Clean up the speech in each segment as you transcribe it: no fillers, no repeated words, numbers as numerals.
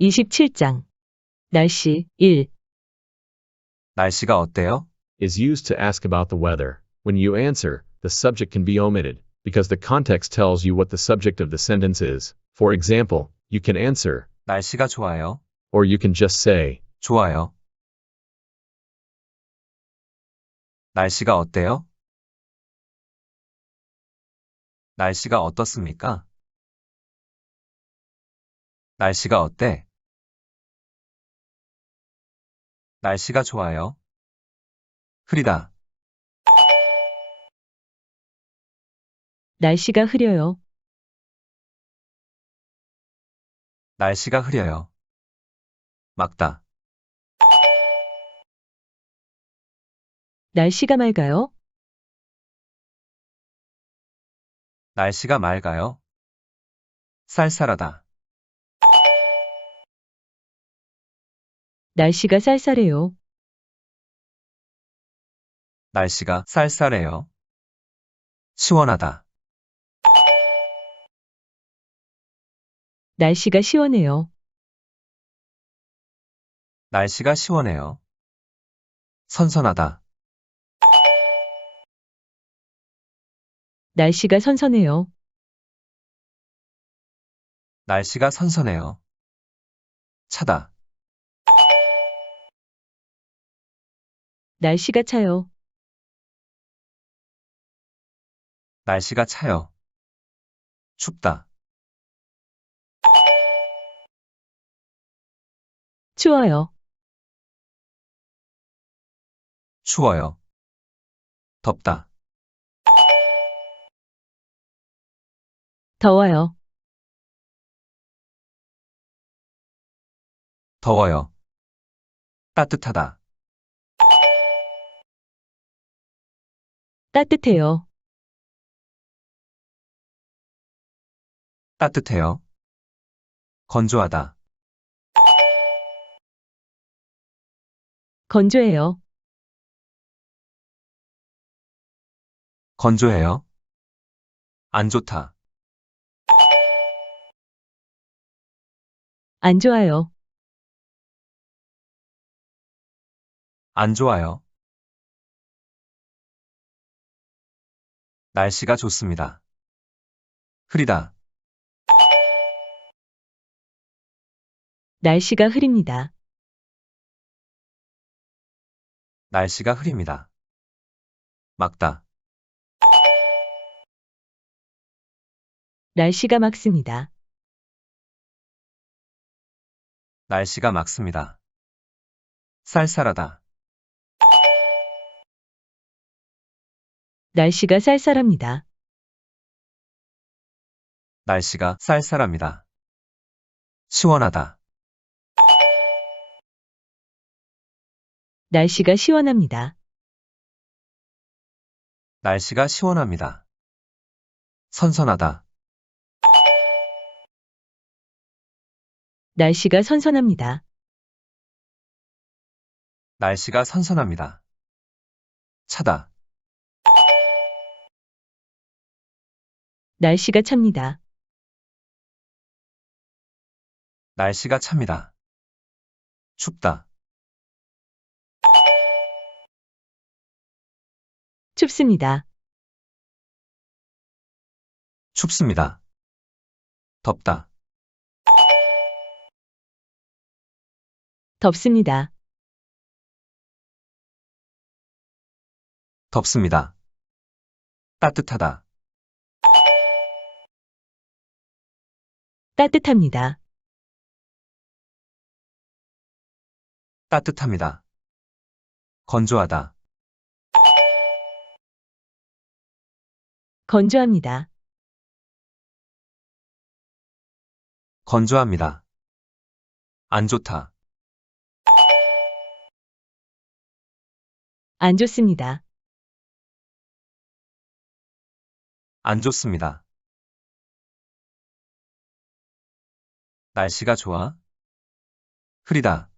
27장 날씨 1. 날씨가 어때요? is used to ask about the weather. When you answer, the subject can be omitted, because the context tells you what the subject of the sentence is. For example, you can answer, 날씨가 좋아요. or you can just say, 좋아요. 날씨가 어때요? 날씨가 어떻습니까? 날씨가 어때? 날씨가 좋아요. 흐리다. 날씨가 흐려요. 날씨가 흐려요. 맑다. 날씨가 맑아요. 날씨가 맑아요. 쌀쌀하다. 날씨가 쌀쌀해요. 날씨가 쌀쌀해요. 시원하다. 날씨가 시원해요. 날씨가 시원해요. 선선하다. 날씨가 선선해요. 날씨가 선선해요. 차다. 날씨가 차요. 날씨가 차요. 춥다. 추워요. 추워요. 덥다. 더워요. 더워요. 따뜻하다. 따뜻해요. 따뜻해요. 건조하다. 건조해요. 건조해요. 안 좋다. 안 좋아요. 안 좋아요. 날씨가 좋습니다. 흐리다. 날씨가 흐립니다. 날씨가 흐립니다. 맑다. 날씨가 맑습니다. 날씨가 맑습니다. 쌀쌀하다. 날씨가 쌀쌀합니다. 날씨가 쌀쌀합니다. 시원하다. 날씨가 시원합니다. 날씨가 시원합니다. 선선하다. 날씨가 선선합니다. 날씨가 선선합니다. 차다. 날씨가 찹니다. 날씨가 찹니다. 춥다. 춥습니다. 춥습니다. 덥다. 덥습니다. 덥습니다. 따뜻하다. 따뜻합니다. 따뜻합니다. 건조하다. 건조합니다. 건조합니다. 안 좋다. 안 좋습니다. 안 좋습니다. 날씨가 좋아. 흐리다.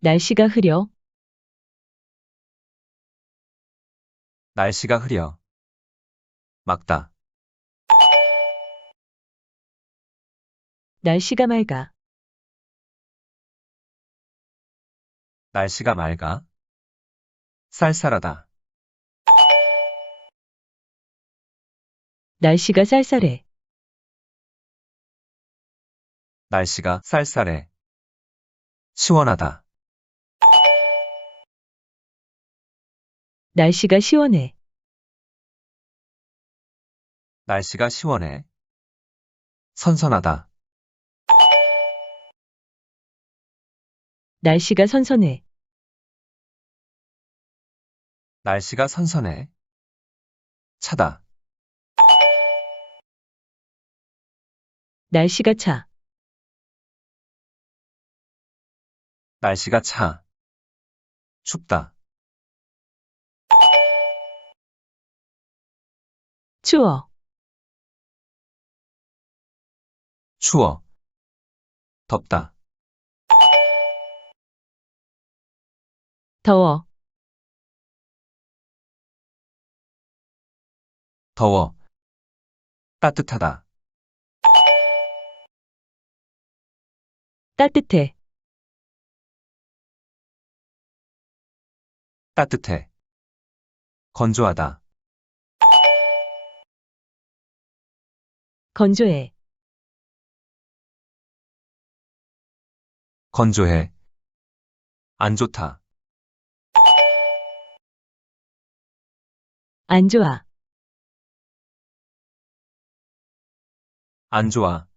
날씨가 흐려. 날씨가 흐려. 맑다. 날씨가 맑아. 날씨가 맑아. 쌀쌀하다. 날씨가 쌀쌀해. 날씨가 쌀쌀해. 시원하다. 날씨가 시원해. 날씨가 시원해. 선선하다. 날씨가 선선해. 날씨가 선선해. 차다. 날씨가 차. 날씨가 차. 춥다. 추워. 추워. 덥다. 더워. 더워. 따뜻하다. 따뜻해. 따뜻해. 건조하다. 건조해. 건조해. 안 좋다. 안 좋아. 안 좋아.